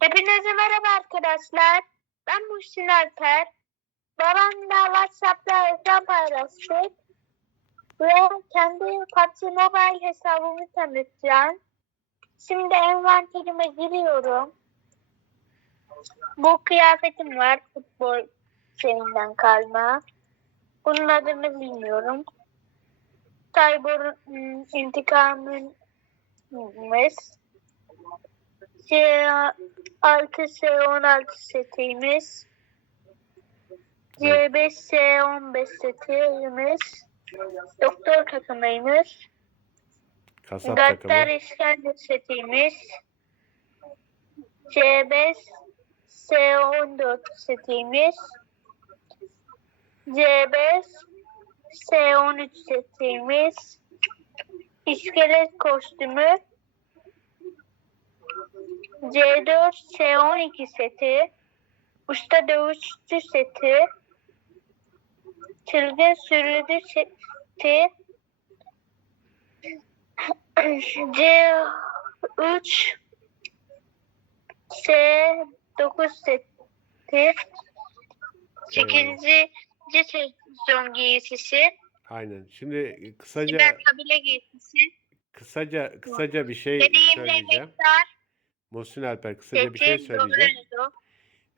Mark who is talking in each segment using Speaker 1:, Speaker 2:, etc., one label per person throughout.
Speaker 1: Hepinize merhaba arkadaşlar. Ben Muhsin Alper. Babamla WhatsApp'ta ekran paylaştık. Ve kendi PUBG Mobile hesabımı tanıtacağım. Şimdi envanterime giriyorum. Bu kıyafetim var futbol şeyinden kalma. Bunun adını bilmiyorum. Cyber hmm, intikamımız. C6 S16 setimiz. C5 S15 setimiz. Doktor takımıymış.
Speaker 2: Kasap
Speaker 1: Gattar
Speaker 2: takımı.
Speaker 1: İskender setimiz. C5 S14 setimiz. C5 S13 setimiz. İskelet kostümü. C4 S12 seti. Usta dövüşçü seti. Çılgın sürücü seti. C3 S9 seti. 8. sezon giysisi.
Speaker 2: Aynen. Şimdi kısaca
Speaker 1: Ben kabile giysisi.
Speaker 2: kısaca kısaca bir şey
Speaker 1: Deneyimli
Speaker 2: söyleyeceğim.
Speaker 1: emektar.
Speaker 2: Muhsin Alper kısaca bir şey söyleyeceğim.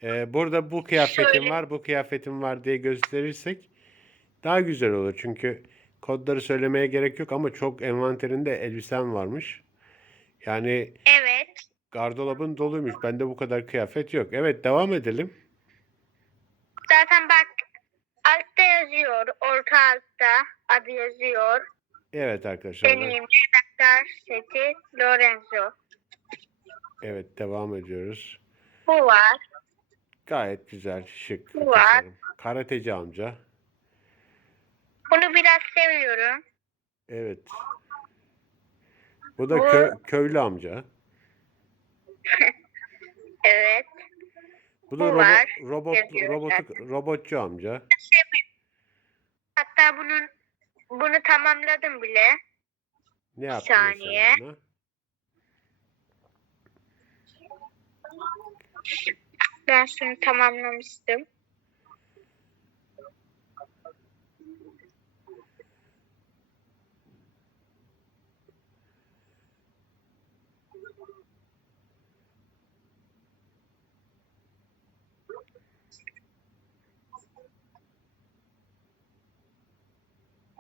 Speaker 2: Ee, burada bu kıyafetim
Speaker 1: Söyle.
Speaker 2: var, bu kıyafetim var diye gösterirsek daha güzel olur. Çünkü kodları söylemeye gerek yok ama çok envanterinde elbisem varmış. Yani
Speaker 1: Evet.
Speaker 2: gardırobun doluymuş. Bende bu kadar kıyafet yok. Evet devam edelim.
Speaker 1: Zaten bak altta yazıyor. Orta altta adı yazıyor.
Speaker 2: Evet arkadaşlar.
Speaker 1: Deneyimli emektar seti Lorenzo.
Speaker 2: Evet devam ediyoruz.
Speaker 1: Bu var.
Speaker 2: Gayet güzel, şık. bir
Speaker 1: Var.
Speaker 2: tasarım. Karateci amca.
Speaker 1: Bunu biraz seviyorum.
Speaker 2: Evet. Bu da
Speaker 1: Bu-
Speaker 2: kö- köylü amca.
Speaker 1: Evet.
Speaker 2: Bu
Speaker 1: Bu
Speaker 2: da robo-
Speaker 1: var.
Speaker 2: robot
Speaker 1: Yazıyor
Speaker 2: robotu robotçu amca.
Speaker 1: Hatta bunun bunu tamamladım bile.
Speaker 2: Ne yaptın
Speaker 1: saniye.
Speaker 2: buna?
Speaker 1: Şunu tamamlamıştım.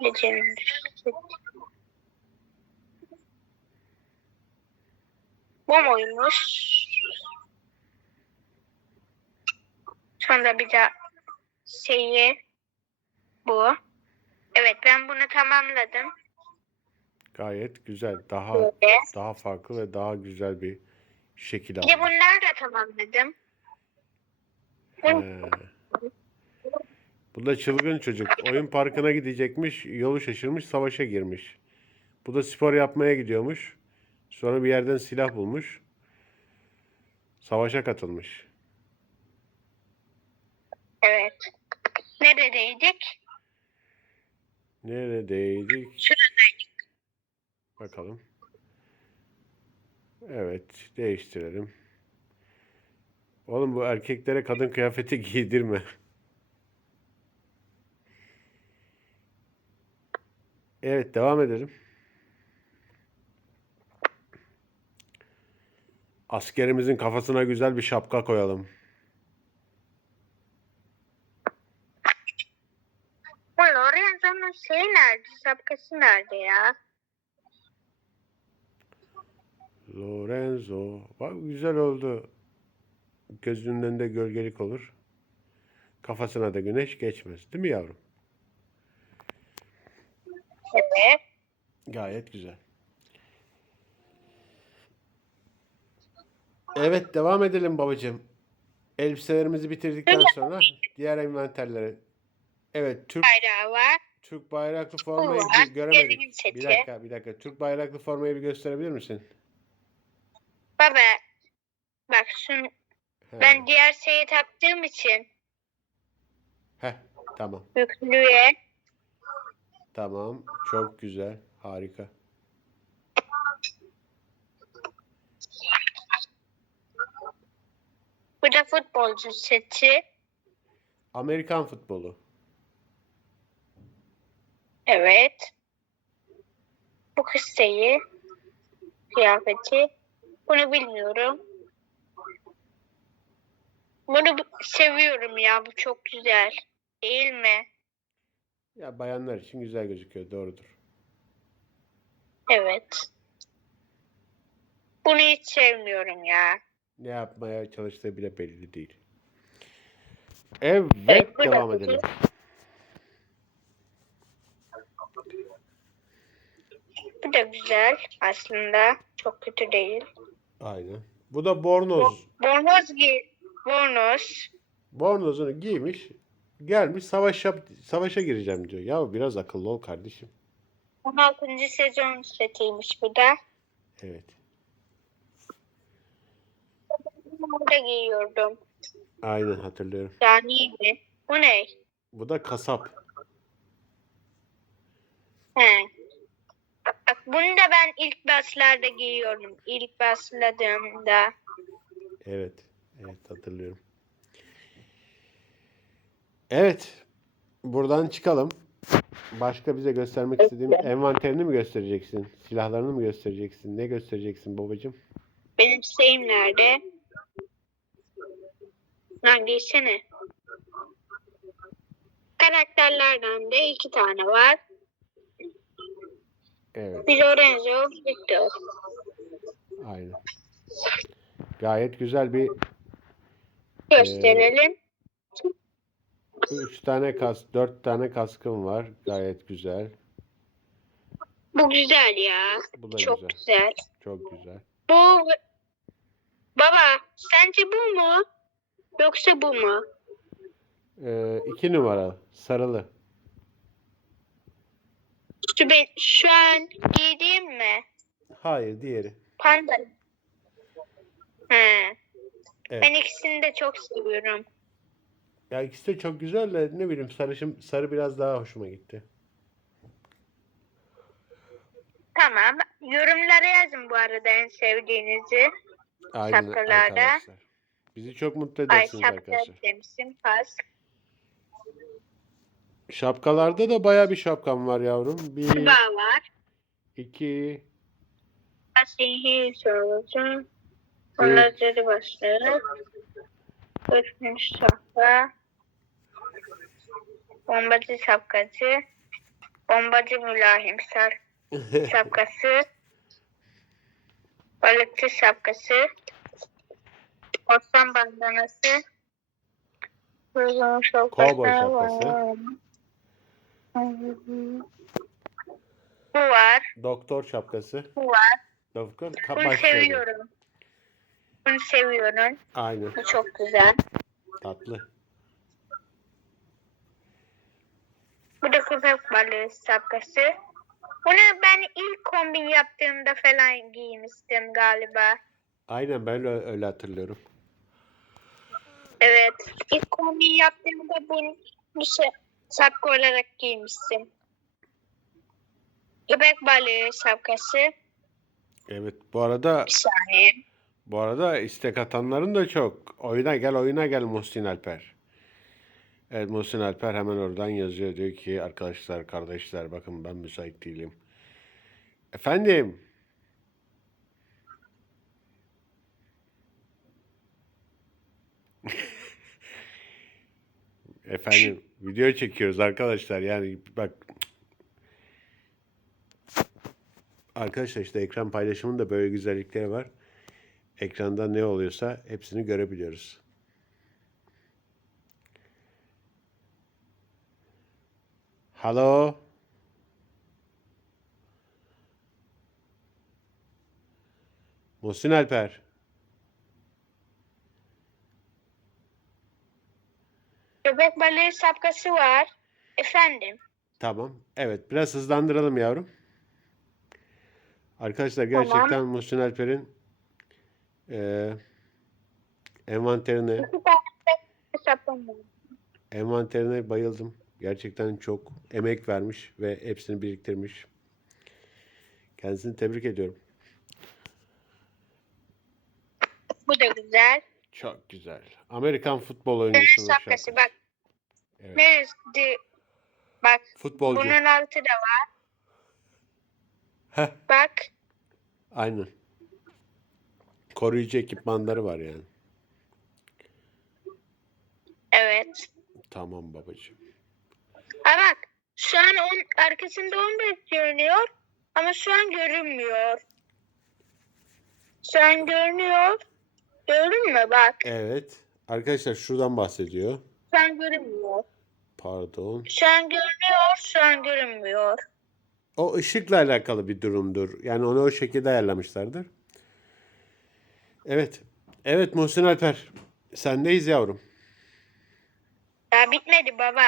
Speaker 1: Gecenin. Bu muymuş? Sonra bir daha şeyi bu. Evet ben bunu tamamladım.
Speaker 2: Gayet güzel. Daha
Speaker 1: Böyle.
Speaker 2: daha farklı ve daha güzel bir şekil
Speaker 1: Bir de
Speaker 2: aldı.
Speaker 1: bunları da tamamladım.
Speaker 2: He. Bu da çılgın çocuk. Oyun parkına gidecekmiş. Yolu şaşırmış. Savaşa girmiş. Bu da spor yapmaya gidiyormuş. Sonra bir yerden silah bulmuş. Savaşa katılmış.
Speaker 1: Evet. Neredeydik?
Speaker 2: Neredeydik?
Speaker 1: Şuradaydık.
Speaker 2: Bakalım. Evet, değiştirelim. Oğlum bu erkeklere kadın kıyafeti giydirme. Evet, devam edelim. Askerimizin kafasına güzel bir şapka koyalım.
Speaker 1: Bu Lorenzo'nun şeyi nerede? Şapkası nerede ya?
Speaker 2: Lorenzo. Bak güzel oldu. Gözünün önünde gölgelik olur. Kafasına da güneş geçmez. Değil mi yavrum?
Speaker 1: Evet.
Speaker 2: Gayet güzel. Evet devam edelim babacığım. Elbiselerimizi bitirdikten sonra diğer envanterlere. Evet Türk
Speaker 1: Bayrağı var.
Speaker 2: Türk bayraklı formayı bir göremedik. Bir dakika bir dakika. Türk bayraklı formayı bir gösterebilir misin?
Speaker 1: Baba. Bak şunu
Speaker 2: He.
Speaker 1: ben diğer şeyi taktığım için
Speaker 2: Heh, tamam.
Speaker 1: yüklüye
Speaker 2: Tamam. Çok güzel. Harika.
Speaker 1: Bu da futbolcu seti.
Speaker 2: Amerikan futbolu.
Speaker 1: Evet. Bu şeyi. Kıyafeti. Bunu bilmiyorum. Bunu seviyorum ya. Bu çok güzel. Değil mi?
Speaker 2: Ya bayanlar için güzel gözüküyor. Doğrudur.
Speaker 1: Evet. Bunu hiç sevmiyorum ya.
Speaker 2: Ne yapmaya çalıştığı bile belli değil. Evet,
Speaker 1: Evet,
Speaker 2: devam edelim.
Speaker 1: Bu da güzel aslında. Çok kötü değil.
Speaker 2: Aynen. Bu da bornoz.
Speaker 1: Bornoz giy. Bornoz.
Speaker 2: Bornozunu giymiş. Gelmiş savaş yap savaşa gireceğim diyor. Ya biraz akıllı ol kardeşim.
Speaker 1: 16. sezon setiymiş bu da.
Speaker 2: Evet.
Speaker 1: Bunu da giyiyordum.
Speaker 2: Aynen hatırlıyorum.
Speaker 1: Yani mi? Bu ne?
Speaker 2: Bu da kasap.
Speaker 1: He. Bak bunu da ben ilk başlarda giyiyordum. İlk başladığımda.
Speaker 2: Evet. Evet hatırlıyorum. Evet. Buradan çıkalım. Başka bize göstermek istediğin envanterini mi göstereceksin? Silahlarını mı göstereceksin? Ne göstereceksin babacığım?
Speaker 1: Benim şeyim nerede? Lan giysene. Karakterlerden de iki tane var.
Speaker 2: Evet.
Speaker 1: Bir Lorenzo, bir Victor.
Speaker 2: Aynen. Gayet güzel bir
Speaker 1: Gösterelim.
Speaker 2: üç tane kas, dört tane kaskım var. Gayet güzel.
Speaker 1: Bu güzel ya.
Speaker 2: Bu da
Speaker 1: Çok
Speaker 2: güzel.
Speaker 1: güzel.
Speaker 2: Çok güzel.
Speaker 1: Bu Baba, sence bu mu? Yoksa bu mu?
Speaker 2: Ee, iki numara. Sarılı.
Speaker 1: Şu, ben, şu an giydiğim mi?
Speaker 2: Hayır diğeri.
Speaker 1: Panda. He.
Speaker 2: Evet.
Speaker 1: Ben ikisini de çok seviyorum.
Speaker 2: Ya ikisi de çok güzel de ne bileyim sarışın, sarı biraz daha hoşuma gitti.
Speaker 1: Tamam. Yorumlara yazın bu arada en sevdiğinizi.
Speaker 2: Aynen
Speaker 1: Şapkalarda.
Speaker 2: arkadaşlar. Bizi çok mutlu
Speaker 1: Ay
Speaker 2: edersiniz
Speaker 1: şapka
Speaker 2: arkadaşlar.
Speaker 1: demişim. Pas.
Speaker 2: Şapkalarda da baya bir şapkam var yavrum. Bir,
Speaker 1: Bağ var.
Speaker 2: iki,
Speaker 1: Asihi sorusu. Onları başları. Üçüncü şapka. Bombacı şapkası. Bombacı mülahim sar şapkası. Balıkçı şapkası. Korsan bandanası. Uzun şapkası.
Speaker 2: Kovboy şapkası.
Speaker 1: Bu var.
Speaker 2: doktor şapkası.
Speaker 1: Bu var.
Speaker 2: Doktor
Speaker 1: Bunu
Speaker 2: kapaş
Speaker 1: seviyorum. Bunu seviyorum.
Speaker 2: Aynen.
Speaker 1: Bu çok güzel.
Speaker 2: Tatlı.
Speaker 1: Bu da köpek balığı şapkası. Bunu ben ilk kombin yaptığımda falan giymiştim galiba.
Speaker 2: Aynen ben öyle, öyle hatırlıyorum.
Speaker 1: Evet. İlk kombin yaptığımda bunu bu şa- şapka olarak giymiştim. Köpek balığı şapkası.
Speaker 2: Evet bu arada
Speaker 1: Bir saniye.
Speaker 2: bu arada istek atanların da çok. Oyuna gel oyuna gel Muhsin Alper. Evet Muhsin Alper hemen oradan yazıyor. Diyor ki arkadaşlar kardeşler bakın ben müsait değilim. Efendim. Efendim video çekiyoruz arkadaşlar yani bak Arkadaşlar işte ekran paylaşımının da böyle güzellikleri var. Ekranda ne oluyorsa hepsini görebiliyoruz. Halo. Muhsin Alper.
Speaker 1: Köpek balığı şapkası var. Efendim.
Speaker 2: Tamam. Evet, biraz hızlandıralım yavrum. Arkadaşlar gerçekten Muhsin Alper'in eee envanterine envanterine bayıldım. Gerçekten çok emek vermiş ve hepsini biriktirmiş. Kendisini tebrik ediyorum.
Speaker 1: Bu da güzel.
Speaker 2: Çok güzel. Amerikan futbol
Speaker 1: Dövüş
Speaker 2: oyuncusunun
Speaker 1: şapkası
Speaker 2: şapkası.
Speaker 1: bak.
Speaker 2: Evet.
Speaker 1: Neresi? Bak
Speaker 2: Futbolcu.
Speaker 1: bunun altı da var.
Speaker 2: Heh,
Speaker 1: Bak.
Speaker 2: aynen. Koruyucu ekipmanları var yani.
Speaker 1: Evet.
Speaker 2: Tamam babacığım.
Speaker 1: Ha bak. Şu an on, arkasında 15 görünüyor. Ama şu an görünmüyor. Şu an görünüyor. Gördün mü bak.
Speaker 2: Evet. Arkadaşlar şuradan bahsediyor.
Speaker 1: Şu an görünmüyor.
Speaker 2: Pardon.
Speaker 1: Şu an görünüyor. Şu an görünmüyor.
Speaker 2: O ışıkla alakalı bir durumdur. Yani onu o şekilde ayarlamışlardır. Evet. Evet Muhsin Alper. Sendeyiz yavrum.
Speaker 1: Ya bitmedi baba.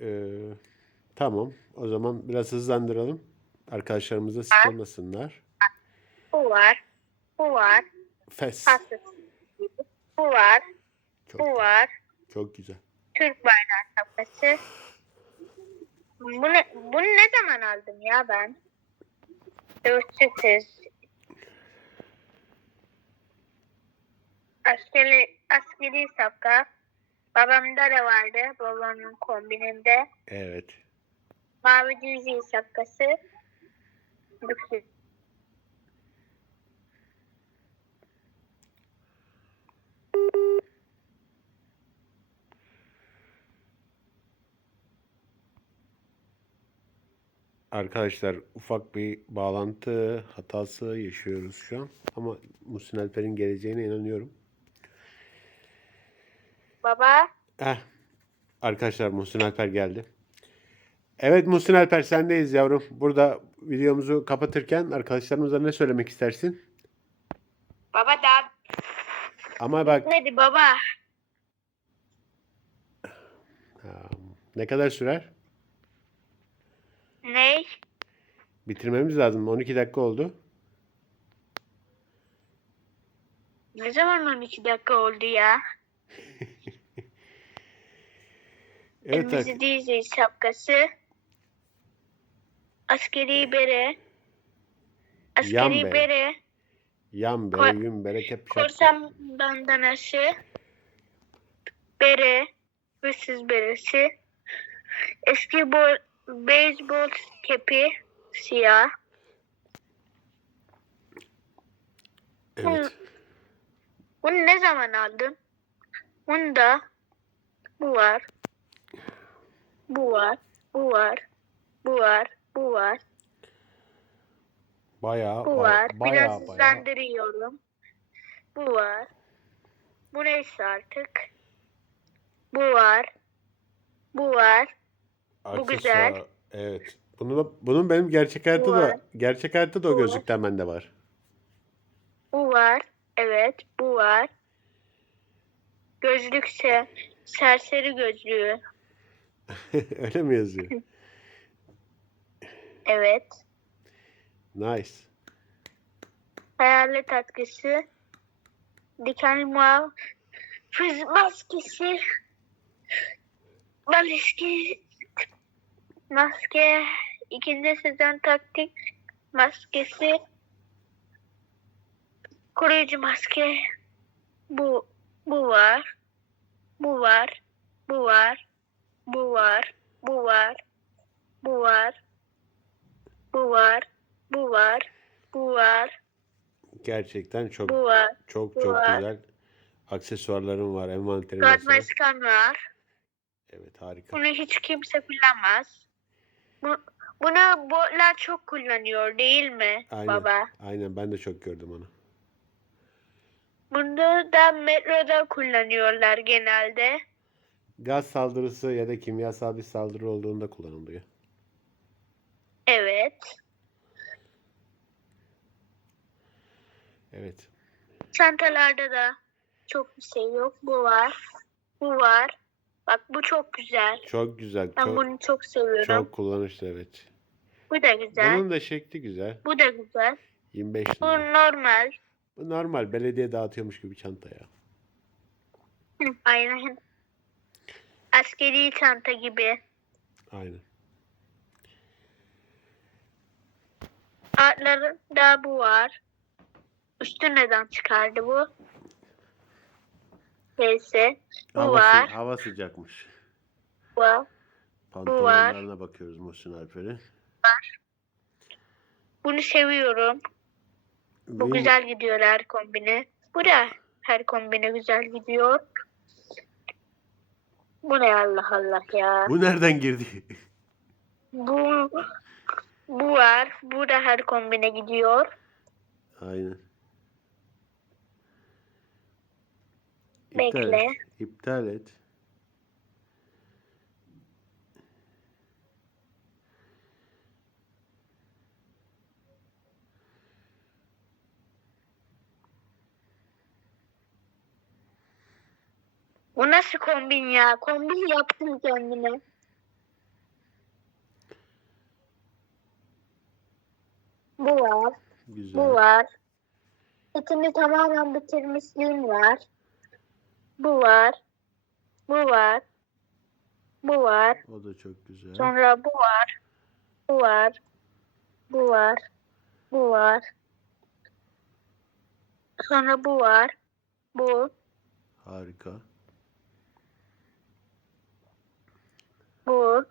Speaker 2: Ee, tamam. O zaman biraz hızlandıralım. Arkadaşlarımız da sıkılmasınlar.
Speaker 1: Bu var. Bu var.
Speaker 2: Fes.
Speaker 1: Bu var.
Speaker 2: Çok,
Speaker 1: Bu var.
Speaker 2: çok güzel.
Speaker 1: Türk bayrağı şapkası. Bunu, bunu ne zaman aldım ya ben? Dörtlü kız. Askeri, askeri şapka. Babamda da vardı. Babamın kombininde.
Speaker 2: Evet.
Speaker 1: Mavi dizi şapkası. Lüksü.
Speaker 2: Arkadaşlar ufak bir bağlantı hatası yaşıyoruz şu an. Ama Muhsin Alper'in geleceğine inanıyorum.
Speaker 1: Baba.
Speaker 2: Eh, arkadaşlar Muhsin Alper geldi. Evet Muhsin Alper sendeyiz yavrum. Burada videomuzu kapatırken arkadaşlarımıza ne söylemek istersin?
Speaker 1: Baba daha
Speaker 2: Ama bak
Speaker 1: bitmedi baba.
Speaker 2: ne kadar sürer?
Speaker 1: Ne?
Speaker 2: Bitirmemiz lazım. 12 dakika oldu.
Speaker 1: Ne zaman 12 dakika oldu ya?
Speaker 2: Evet
Speaker 1: Elimizi dizi şapkası. Askeri bere. Askeri
Speaker 2: Yan bere.
Speaker 1: bere.
Speaker 2: yan bere,
Speaker 1: Ko-
Speaker 2: yün bere, kep şapka.
Speaker 1: Korsan bandanası. Bere. Hırsız beresi. Eski bol, beyzbol kepi. Siyah.
Speaker 2: Evet.
Speaker 1: Bunu ne zaman aldın? Bunda bu var. Bu var. Bu var. Bu var. Bu var.
Speaker 2: Bayağı
Speaker 1: Bu
Speaker 2: bayağı
Speaker 1: var. Biraz
Speaker 2: bayağı bayağı.
Speaker 1: hızlandırıyorum. Bu var. Bu neyse artık. Bu var. Bu var. Bu güzel.
Speaker 2: Aksesuar. Evet. Bunu da, bunun benim gerçek hayatta da gerçek hayatta da o
Speaker 1: Bu
Speaker 2: gözlükten bende var.
Speaker 1: Bu var. Evet. Bu var. Gözlükse serseri gözlüğü.
Speaker 2: Öyle mi yazıyor?
Speaker 1: Evet.
Speaker 2: Nice.
Speaker 1: Hayalet atkısı. Dikenli muav. Fız maskesi. Baliski. Maske. İkinci sezon taktik maskesi. Koruyucu maske. Bu. Bu var. Bu var. Bu var. Bu var. Bu var. Bu var. Bu var. Bu var. Bu var.
Speaker 2: Gerçekten çok
Speaker 1: Bu var.
Speaker 2: çok
Speaker 1: bu
Speaker 2: çok
Speaker 1: var.
Speaker 2: güzel aksesuarlarım var. Envanterim mesela.
Speaker 1: maskan var.
Speaker 2: Evet harika.
Speaker 1: Bunu hiç kimse kullanmaz. Bu, bunu botlar çok kullanıyor değil mi
Speaker 2: Aynen.
Speaker 1: baba?
Speaker 2: Aynen ben de çok gördüm onu.
Speaker 1: Bunu da metroda kullanıyorlar genelde.
Speaker 2: Gaz saldırısı ya da kimyasal bir saldırı olduğunda kullanılıyor.
Speaker 1: Evet.
Speaker 2: Evet.
Speaker 1: Çantalarda da çok bir şey yok. Bu var. Bu var. Bak bu çok güzel.
Speaker 2: Çok güzel.
Speaker 1: Ben
Speaker 2: Çok,
Speaker 1: bunu çok seviyorum.
Speaker 2: çok kullanışlı evet.
Speaker 1: Bu da güzel.
Speaker 2: Bunun da şekli güzel.
Speaker 1: Bu da güzel.
Speaker 2: 25
Speaker 1: Bu
Speaker 2: lira.
Speaker 1: normal.
Speaker 2: Bu normal belediye dağıtıyormuş gibi çanta ya.
Speaker 1: Hı, Aynen. Askeri çanta gibi.
Speaker 2: Aynen.
Speaker 1: Altlarında bu var. Üstü neden çıkardı bu? Neyse. Bu
Speaker 2: Hava,
Speaker 1: var.
Speaker 2: hava sıcakmış.
Speaker 1: Bu var.
Speaker 2: Pantolonlarına bakıyoruz Muhsin Alper'in.
Speaker 1: Bunu seviyorum. Bu
Speaker 2: Win-
Speaker 1: güzel gidiyor her kombine. Bu da her kombine güzel gidiyor. Bu ne Allah Allah ya.
Speaker 2: Bu nereden girdi?
Speaker 1: Bu bu var. Bu da her kombine gidiyor.
Speaker 2: Aynen. İptal
Speaker 1: Bekle.
Speaker 2: et. İptal et.
Speaker 1: Bu nasıl kombin ya? Kombin yaptın kendine. Bu var.
Speaker 2: Güzel.
Speaker 1: Bu var. Etini tamamen bitirmişliğim var. Bu var. Bu var. Bu var.
Speaker 2: O da çok güzel.
Speaker 1: Sonra bu var. Bu var. Bu var. Bu var. Sonra bu var. Bu.
Speaker 2: Harika.
Speaker 1: Bu.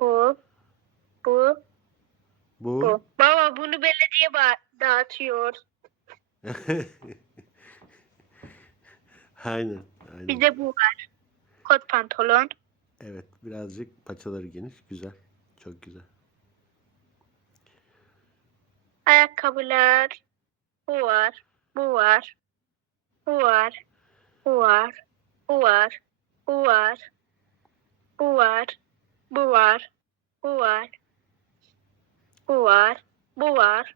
Speaker 1: Bu. Bu.
Speaker 2: Bu.
Speaker 1: Bu. Baba bunu belediye dağıtıyor.
Speaker 2: aynen. Aynen.
Speaker 1: Bir de bu var. Kot pantolon.
Speaker 2: Evet. Birazcık paçaları geniş. Güzel. Çok güzel.
Speaker 1: Ayakkabılar. Bu var. Bu var. Bu var. Bu var. Bu var. Bu var. Bu var. Bu var. Bu var. Bu var. Bu var.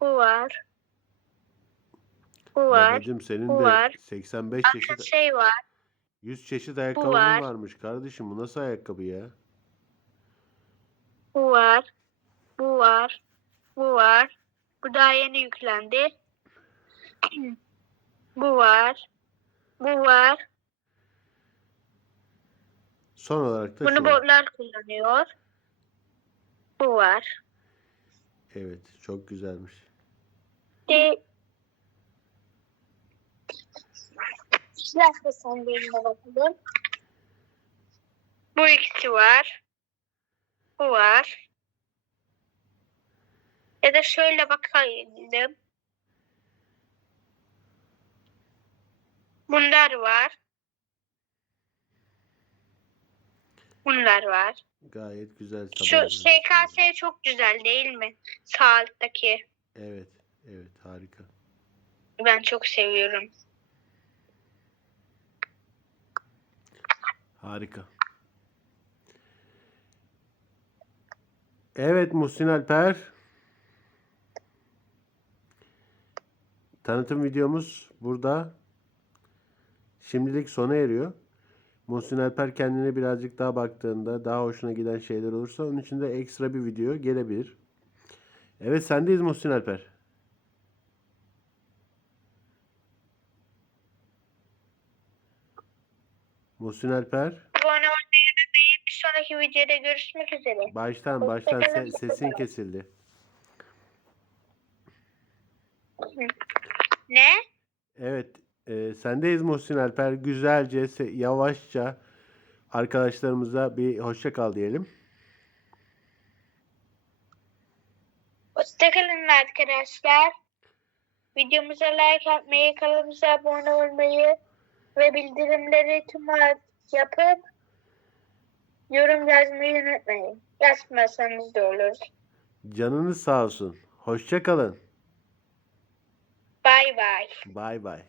Speaker 1: Bu var. Bu var.
Speaker 2: Babacım senin
Speaker 1: Bu
Speaker 2: de
Speaker 1: var.
Speaker 2: 85
Speaker 1: Başka
Speaker 2: çeşit
Speaker 1: şey var.
Speaker 2: 100 çeşit ayakkabın
Speaker 1: var.
Speaker 2: varmış kardeşim. Bu nasıl ayakkabı ya?
Speaker 1: Bu var. Bu var. Bu var. Bu daha yeni yüklendi. Bu var. Bu var.
Speaker 2: Son olarak da
Speaker 1: Bunu
Speaker 2: şu.
Speaker 1: botlar kullanıyor. Bu var.
Speaker 2: Evet. Çok güzelmiş.
Speaker 1: De Silah da bakalım. Bu ikisi var. Bu var. Ya da şöyle bakayım. Bunlar var. Bunlar var.
Speaker 2: Gayet güzel
Speaker 1: Şu. SKS çok güzel değil mi? Sağ alttaki.
Speaker 2: Evet. Evet. Harika.
Speaker 1: Ben çok seviyorum.
Speaker 2: Harika. Evet Muhsin Alper. Tanıtım videomuz burada. Şimdilik sona eriyor. Muhsin Alper kendine birazcık daha baktığında daha hoşuna giden şeyler olursa onun için de ekstra bir video gelebilir. Evet sendeyiz Muhsin Alper. Muhsin Alper.
Speaker 1: Abone olmayı unutmayın. Bir sonraki videoda görüşmek üzere.
Speaker 2: Baştan baştan se- sesin kesildi.
Speaker 1: Ne?
Speaker 2: Evet, e, sendeyiz Muhsin Alper. Güzelce, se- yavaşça arkadaşlarımıza bir hoşça kal diyelim.
Speaker 1: Hoşçakalın arkadaşlar. Videomuza like atmayı, kanalımıza abone olmayı ve bildirimleri tüm yapıp yorum yazmayı unutmayın. Yazmasanız da olur.
Speaker 2: Canınız sağ olsun. Hoşça kalın.
Speaker 1: Bay bay.
Speaker 2: Bay bay.